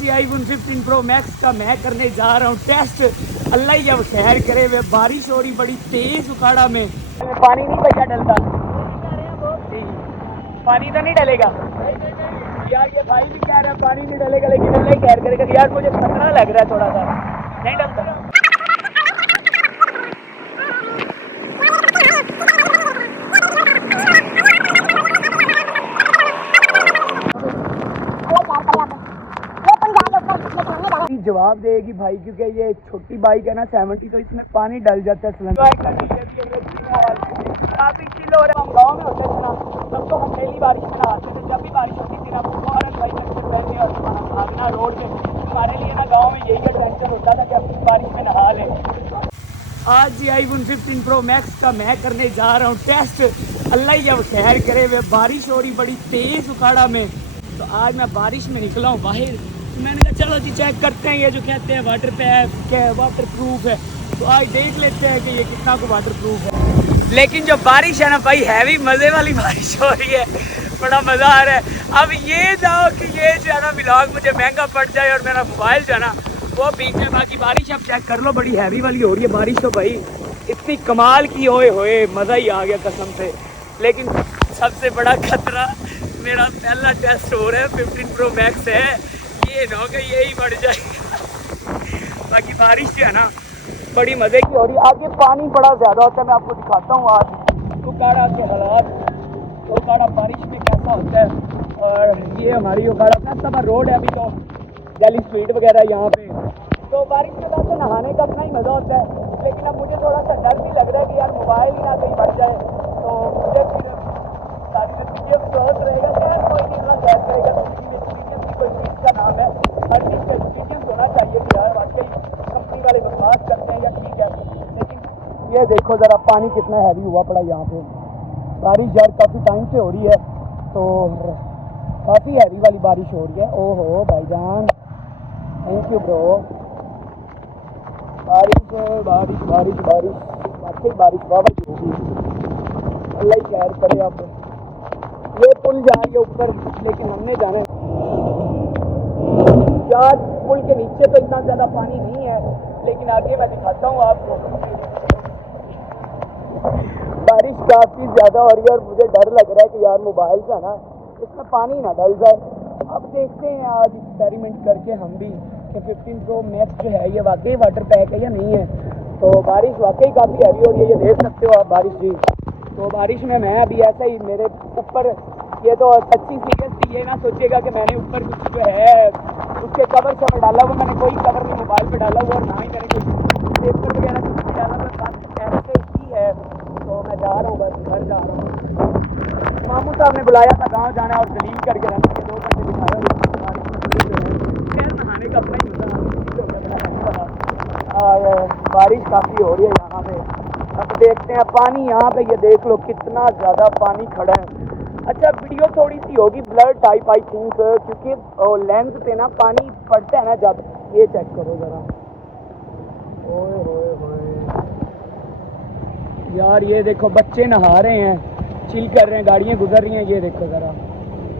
आज ये iPhone 15 Pro Max का मैं करने जा रहा हूँ टेस्ट। अल्लाह ही जब खैर करे। वे बारिश हो रही बड़ी तेज उखाड़ा में पानी नहीं बचा डलता। पानी तो नहीं डलेगा यार, ये भाई भी कह रहा है पानी नहीं डलेगा, लेकिन अल्लाह ही खैर करेगा। यार मुझे खतरा लग रहा है थोड़ा सा, नहीं डलता। जवाब देगी भाई, क्योंकि ये छोटी बाइक है ना 70, तो इसमें पानी डल जाता है। काफी चिल हो रहा है। हम गाँव में होते थे ना, तब तो हम डेली बारिश में नहाते थे। जब भी बारिश होती थी ना, फौरन बाइक करके पहले और भागना रोड पे। हमारे लिए ना गाँव में यही एडवेंचर होता था कि हम बारिश में नहा लें। आज ये iPhone 15 Pro Max का मैं करने जा रहा हूँ टेस्ट। अल्लाह ही जब खैर करे। वे बारिश हो रही बड़ी तेज उखाड़ा में, तो आज मैं बारिश में निकला हूँ बाहर। मैंने कहा चलो जी चेक करते हैं, ये जो कहते हैं वाटर प्रूफ है, तो आज देख लेते हैं कि ये कितना को वाटर प्रूफ है। लेकिन जो बारिश है ना भाई, हैवी मज़े वाली बारिश हो रही है, बड़ा मज़ा आ रहा है। अब ये जाओ कि ये जो है ना व्लॉग मुझे महंगा पड़ जाए और मेरा मोबाइल जो है ना वो बीच में। बाकी बारिश आप चेक कर लो, बड़ी हैवी वाली हो रही है बारिश तो भाई, इतनी कमाल की होए मज़ा ही आ गया कसम से। लेकिन सबसे बड़ा खतरा मेरा पहला टेस्ट हो रहा है 15 Pro Max है, ये ना कि यही बढ़ जाएगा। बाकी बारिश जो है ना बड़ी मज़े की हो रही है। आगे पानी बड़ा ज़्यादा होता है, मैं आपको दिखाता हूँ आज उकाड़ा के हालात। उकाड़ा बारिश में कैसा होता है। और ये हमारी उकाड़ा का रोड है, अभी तो दिल्ली स्ट्रीट वगैरह यहाँ पे। तो बारिश में वैसे नहाने का अपना ही मज़ा होता है, लेकिन अब मुझे थोड़ा सा डर भी लग रहा है कि यार मोबाइल ही ना कहीं बढ़ जाए, तो मुझे फिर सारी ज़िंदगी अफसोस रहेगा कि यार कोई नहीं इतना गैस रहेगा। तो एक्सपीरियंस की कोई चीज़ का नाम है, हर चीज़ का एक्सपीरियंस होना चाहिए कि यार वाकई कंपनी वाले बकवास करते हैं या ठीक है। लेकिन ये देखो ज़रा पानी कितना हैवी हुआ पड़ा यहाँ पे। बारिश यार काफ़ी टाइम से हो रही है, तो काफ़ी हैवी वाली बारिश हो रही है। ओहो भाईजान, थैंक यू ब्रो। बारिश बारिश बारिश बारिश वाकई बारिश बाबा की होगी, अल्लाह ही खैर करे। अब ये पुल जा रही है ऊपर, लेकिन हमने जाना है यार। पुल के नीचे तो इतना ज़्यादा पानी नहीं है, लेकिन आगे मैं दिखाता हूँ आपको। बारिश काफ़ी ज़्यादा हो रही है और मुझे डर लग रहा है कि यार मोबाइल जो है ना इसमें पानी ना डल जाए। अब देखते हैं आज एक्सपेरिमेंट करके हम भी कि 15 Pro Max जो है ये वाकई वाटर पैक है या नहीं है। तो बारिश वाकई काफ़ी हैवी हो रही है, ये देख सकते हो आप बारिश जी। तो बारिश में मैं अभी ऐसा ही मेरे ऊपर, ये तो सच्ची सीरियस थी, ये ना सोचिएगा कि मैंने ऊपर कुछ जो है उसके कवर शवर डाला हुआ। मैंने कोई कवर नहीं मोबाइल पे डाला हुआ, और ना ही मैंने कोई पेपर वगैरह कुछ भी डाला हुआ, बस ऐसे ही है। तो मैं जा रहा हूँ, बस घर जा रहा हूँ। मामू साहब ने बुलाया था गाँव जाना और दलील करके रहना के 2 घंटे दिखाया। खैर नहाने का अपना ही मजा, और बारिश काफ़ी हो रही है यहाँ पे। अब देखते हैं पानी यहाँ पे, ये देख लो कितना ज़्यादा पानी खड़ा है। अच्छा वीडियो थोड़ी सी होगी ब्लर टाइप आई थिंक, क्योंकि लेंस पे ना पानी पड़ता है ना जब। ये चेक करो ज़रा, ओए होए होए यार, ये देखो बच्चे नहा रहे हैं, चिल कर रहे हैं, गाड़ियाँ गुजर रही हैं। ये देखो ज़रा,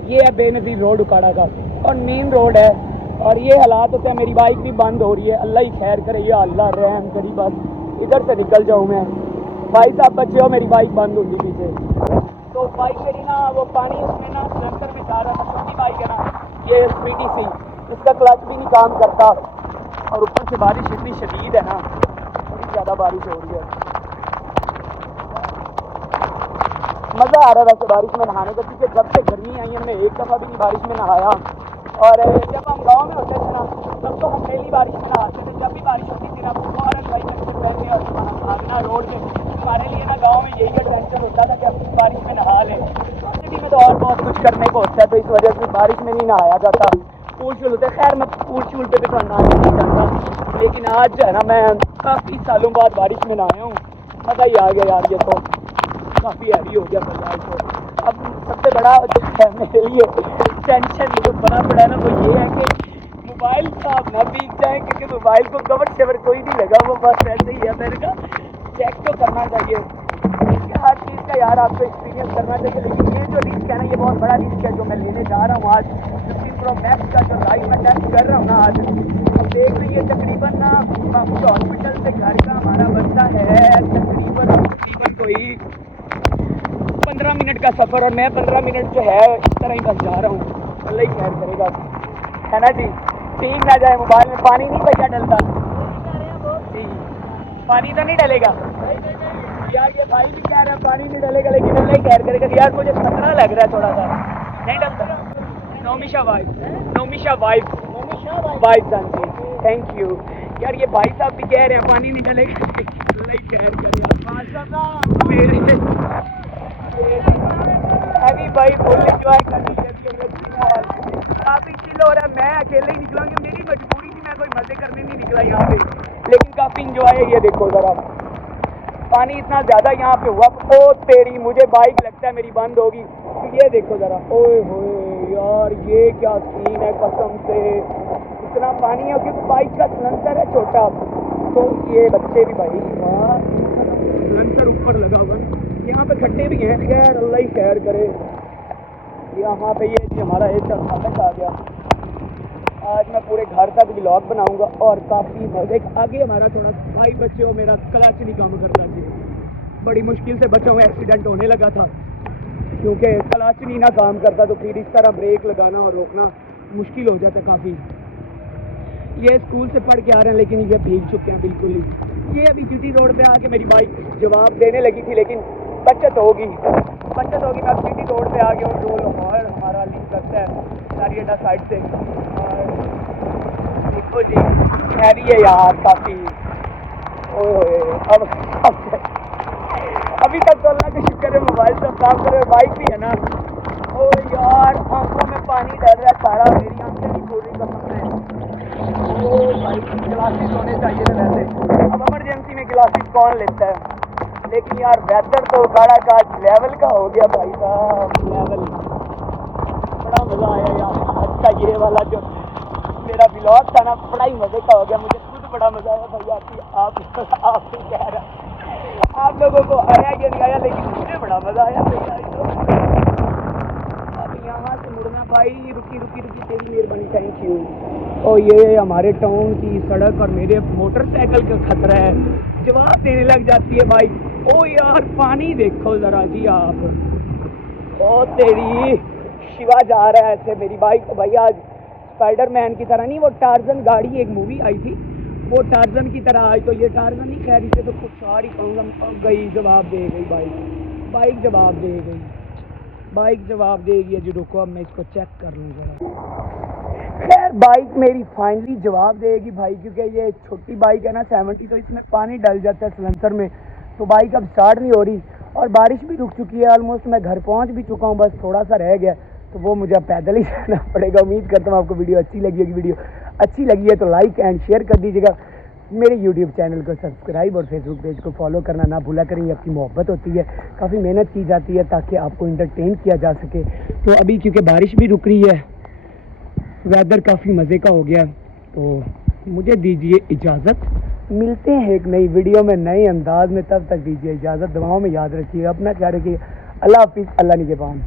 ये है बेनज़ीर रोड उकाड़ा का, और मेन रोड है। और ये हालात होते हैं। मेरी बाइक भी बंद हो रही है, अल्लाह ही खैर करे, या अल्लाह रहम करी, बस इधर से निकल जाऊँ मैं। भाई साहब बच्चे हो, मेरी बाइक बंद होगी पीछे। तो बाइक मेरी ना वो पानी उसमें ना सिलेंडर में जा रहा था। छोटी बाइक है ना ये स्पीडी सी, इसका क्लच भी नहीं काम करता, और ऊपर से बारिश इतनी शदीद है ना, बड़ी ज़्यादा बारिश हो रही है। मज़ा आ रहा है वैसे बारिश में नहाने का, क्योंकि जब से गर्मी आई हमने एक दफ़ा भी नहीं बारिश में नहाया। और जब हम गाँव में होते थे ना, तब तो हम डेली बारिश में नहाते थे। जब भी बारिश होती थी ना, फौरन बाइक करके पहले और भागना रोड पे। हमारे लिए ना गाँव में यही एडवेंचर होता था कि हम बारिश में नहा लें। सिटी में तो और बहुत कुछ करने को होता है, तो इस वजह से बारिश में नहीं नहाया जाता। पूल शूल होते, खैर मैं पूल शूल पे तो नहाने नहीं जाता, लेकिन आज जो है ना मैं काफ़ी सालों बाद बारिश में नहाया हूँ। मज़ा ही आ गया यार, ये तो काफ़ी हैवी हो गया फिलहाल। तो अब सबसे बड़ा जो है मेरे लिए टेंशन जो बना पड़ा है ना, वो ये है कि मोबाइल साहब ना भीग जाए, क्योंकि मोबाइल को कवर शवर कोई नहीं लगा, वो बस ऐसे ही है। मैंने कहा चेक तो करना चाहिए, हर चीज़ का यार आपको एक्सपीरियंस करना चाहिए। लेकिन ये जो रिस्क है ना, ये बहुत बड़ा रिस्क है जो मैं लेने जा रहा हूँ आज। प्रो मैक्स का जो लाइव मैं टेस्ट कर रहा हूँ ना आज, अब देख लीजिए तकरीबन ना महमूद हॉस्पिटल से घर का हमारा बनता है तकरीबन कोई 15 मिनट का सफ़र, और मैं 15 मिनट जो है इस तरह ही बस जा रहा हूँ। अल्लाह ही खैर करेगा, है ना जी। टीम ना जाए मोबाइल में, पानी नहीं भैया डलता जी, पानी तो नहीं डलेगा यार, ये भाई भी कह रहे हैं पानी नहीं डलेगा, लेकिन अल्लाह ही खैर करेगा यार। मुझे खतरा लग रहा है थोड़ा सा, नहीं डलता। नौमिशा वाइफ जान जी, थैंक यू यार। ये भाई साहब भी कह रहे हैं पानी नहीं डलेगा, अल्लाह ही खैर करेगा। अभी भाई फुल एंजॉय कर लीजिए, काफ़ी चिल हो रहा है। मैं अकेले ही निकला, कि मेरी मजबूरी थी, मैं कोई मज़े करने नहीं निकला यहाँ पे, लेकिन काफ़ी इंजॉय है। ये देखो ज़रा पानी इतना ज़्यादा यहाँ पे हुआ, ओ तेरी, मुझे बाइक लगता है मेरी बंद होगी। ये देखो ज़रा, ओए होए यार, ये क्या सीन है कसम से, इतना पानी है क्योंकि बाइक का सिलेंसर है छोटा, तो ये बच्चे भी भाई वहाँ सिलेंसर ऊपर लगा हुआ, यहाँ पे खड्डे भी हैं। खैर अल्लाह ही खैर करे। यहाँ पे ये जी हमारा एक फाटक आ गया। आज मैं पूरे घर तक व्लॉग बनाऊंगा और काफ़ी मजे। आगे हमारा थोड़ा भाई बच्चे हो, मेरा क्लच नहीं काम करता जी, बड़ी मुश्किल से बचा हूँ, एक्सीडेंट होने लगा था क्योंकि क्लच नहीं ना काम करता, तो फिर इस तरह ब्रेक लगाना और रोकना मुश्किल हो जाता काफ़ी। ये स्कूल से पढ़ के आ रहे हैं, लेकिन ये भीग चुके हैं बिल्कुल ही। ये अभी जीटी रोड पे आके मेरी बाइक जवाब देने लगी थी, लेकिन बचत होगी। मैं जीटी रोड पे आ गया हूँ, जो लाहौर हमारा लिंक करता है नारियडा साइड से। और देखो जी हैवी है यार काफ़ी। ओए अब अभी तक तो अल्लाह का शुक्र है मोबाइल से काम कर रहे, बाइक भी है ना। ओ यार आंखों में पानी डल रहा है सारा, मेरी आंखें नहीं खोल रही कसम से। ओ भाई ग्लासेस होने चाहिए थे वैसे, अब इमरजेंसी में ग्लासेस कौन लेता है, लेकिन यार वेदर तो बड़ा का लेवल का हो गया भाई साहब, लेवल। बड़ा मज़ा आया यार आज का ये वाला जो मेरा व्लॉग था ना, बड़ा ही मज़े का हो गया, मुझे खुद बड़ा मज़ा आया भाई। आप कह रहा, आप लोगों को आया या नहीं आया, लेकिन मुझे बड़ा मज़ा आया भैया। अब यहाँ से मुड़ना भाई, रुकी तेरी मेहरबानी, थैंक यू। और ये हमारे टाउन की सड़क और मेरे मोटरसाइकिल का खतरा है, जवाब देने लग जाती है भाई। ओ यार पानी देखो ज़रा जी आप, ओ तेरी शिवा जा रहा है ऐसे मेरी बाइक भाई। आज स्पाइडरमैन की तरह नहीं, वो टार्जन गाड़ी एक मूवी आई थी, वो टार्जन की तरह आई, तो ये टार्जन नहीं खैर, इसे तो कुछ सारी कहूँगा। गई जवाब दे गई बाइक जवाब देगी। जी रुको, अब मैं इसको चेक कर लूँ ज़रा। खैर बाइक मेरी फाइनली जवाब देगी भाई, क्योंकि ये छोटी बाइक है ना 70, तो इसमें पानी डल जाता है सिलेंसर में, तो बाइक अब स्टार्ट नहीं हो रही। और बारिश भी रुक चुकी है ऑलमोस्ट, मैं घर पहुंच भी चुका हूं, बस थोड़ा सा रह गया, तो वो मुझे अब पैदल ही जाना पड़ेगा। उम्मीद करता हूँ आपको वीडियो अच्छी लगी होगी। वीडियो अच्छी लगी है तो लाइक एंड शेयर कर दीजिएगा। मेरे यूट्यूब चैनल को सब्सक्राइब और फेसबुक पेज को फॉलो करना ना भूला करें, ये आपकी मोहब्बत होती है, काफ़ी मेहनत की जाती है ताकि आपको इंटरटेन किया जा सके। तो अभी क्योंकि बारिश भी रुक रही है, वेदर काफ़ी मज़े का हो गया, तो मुझे दीजिए इजाज़त। मिलते हैं एक नई वीडियो में नए अंदाज में, तब तक दीजिए इजाज़त। दुआओं में याद रखिए, अपना ख्याल रखिए। अल्लाह हाफिज़, अल्लाह निगहबान।